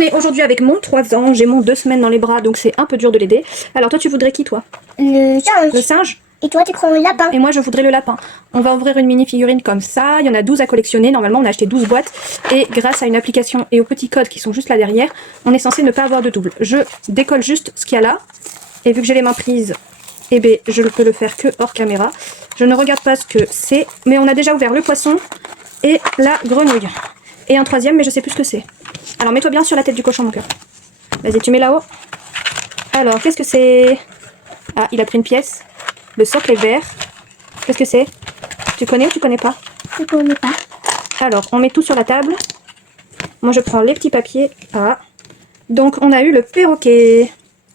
on est aujourd'hui avec mon 3 ans. J'ai mon 2 semaines dans les bras, donc c'est un peu dur de l'aider. Alors toi, tu voudrais qui, toi? Le singe. Le singe? Et toi, tu prends le lapin. Et moi, je voudrais le lapin. On va ouvrir une mini figurine comme ça. Il y en a 12 à collectionner. Normalement, on a acheté 12 boîtes. Et grâce à une application et aux petits codes qui sont juste là derrière, on est censé ne pas avoir de double. Je décolle juste ce qu'il y a là. Et vu que j'ai les mains prises, eh bien, je ne peux le faire que hors caméra. Je ne regarde pas ce que c'est. Mais on a déjà ouvert le poisson et la grenouille. Et un troisième, mais je sais plus ce que c'est. Alors, mets-toi bien sur la tête du cochon, mon cœur. Vas-y, tu mets là-haut. Alors, qu'est-ce que c'est? Ah, il a pris une pièce. Le socle est vert. Qu'est-ce que c'est? Tu connais ou tu connais pas? Je connais pas. Alors, on met tout sur la table. Moi, je prends les petits papiers. Ah. Donc, on a eu le perroquet.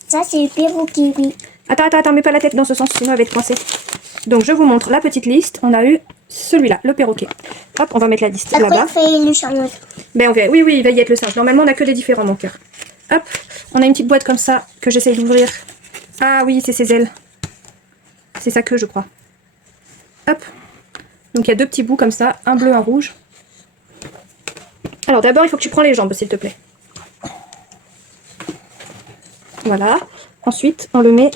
Ça, c'est le perroquet, oui. Attends, mets pas la tête dans ce sens, sinon elle va être coincée. Donc, je vous montre la petite liste. On a eu celui-là, le perroquet. Hop, on va mettre la liste Après, là-bas. on fait le singe. Ben, on verra. Oui, il va y être le singe. Normalement, on a que des différents, mon cœur. Hop, on a une petite boîte comme ça que j'essaye d'ouvrir. Ah oui, c'est ses ailes. C'est sa queue, je crois. Hop. Donc, il y a deux petits bouts comme ça, un bleu, un rouge. Alors, d'abord, il faut que tu prends les jambes, s'il te plaît. Voilà. Ensuite, on le met...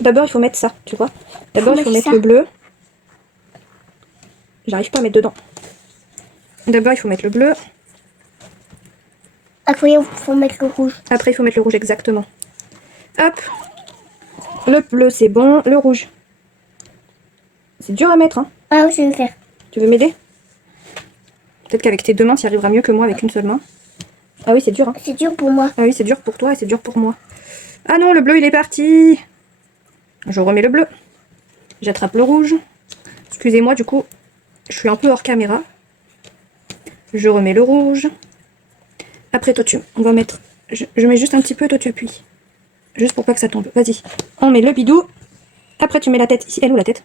D'abord, il faut mettre ça, tu vois. D'abord, il faut mettre le bleu. J'arrive pas à mettre dedans. D'abord, il faut mettre le bleu. Après, il faut mettre le rouge. Après, il faut mettre le rouge, exactement. Hop. Le bleu, c'est bon. Le rouge. C'est dur à mettre, hein. Ah, je vais le faire. Tu veux m'aider? Peut-être qu'avec tes deux mains, tu y arriveras mieux que moi avec une seule main. Ah oui, c'est dur, hein. C'est dur pour moi. Ah oui, c'est dur pour toi et c'est dur pour moi. Ah non, le bleu, il est parti. Je remets le bleu. J'attrape le rouge. Excusez-moi, du coup, je suis un peu hors caméra. Je remets le rouge. Après, toi, on va mettre... Je mets juste un petit peu, toi, tu appuies. Juste pour pas que ça tombe. Vas-y. On met le bidou. Après, tu mets la tête ici. Elle est où, la tête?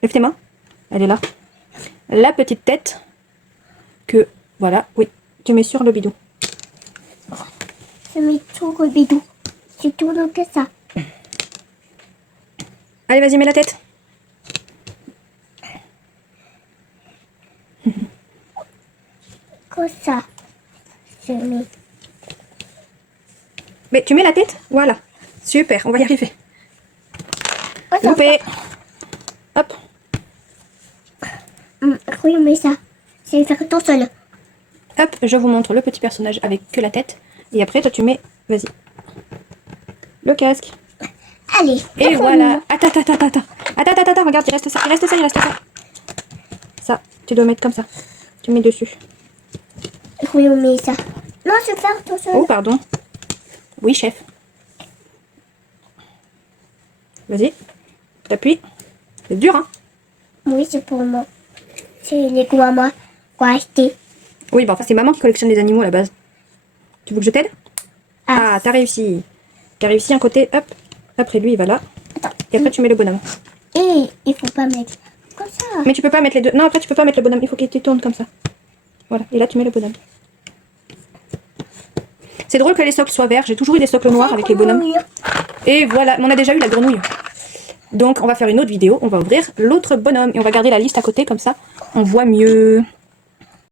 Lève tes mains. Elle est là. La petite tête. Que, voilà, oui. Tu mets sur le bidou. Je mets tout le bidou. C'est tout le que ça. Allez, vas-y, mets la tête. Comme ça. Je mets. Mais tu mets la tête? Voilà. Super, on va y arriver. Oh, ça Loupé. Hop. Après, on met ça. Je vais faire tout seul. Hop, je vous montre le petit personnage avec que la tête. Et après, toi, tu mets... Vas-y. Le casque. Allez. Et voilà. Attends. Attends, regarde, il reste ça. Ça, tu dois mettre comme ça. Tu mets dessus. Après, on met ça. Non, je vais faire tout seul. Oh, pardon. Oui, chef. Vas-y. T'appuies. C'est dur, hein? Oui, c'est pour moi. C'est les goûts à moi. Quoi acheter? Oui, bah enfin, c'est maman qui collectionne les animaux à la base. Tu veux que je t'aide? Ah, t'as réussi. T'as réussi un côté, hop. Après, lui, il va là. Attends. Et après, tu mets le bonhomme. Et il faut pas mettre comme ça. Mais tu peux pas mettre les deux. Non, après, tu peux pas mettre le bonhomme. Il faut qu'il te tourne comme ça. Voilà. Et là, tu mets le bonhomme. C'est drôle que les socles soient verts. J'ai toujours eu des socles noirs avec les bonhommes. Et voilà. Mais on a déjà eu la grenouille. Donc, on va faire une autre vidéo. On va ouvrir l'autre bonhomme. Et on va garder la liste à côté. Comme ça, on voit mieux.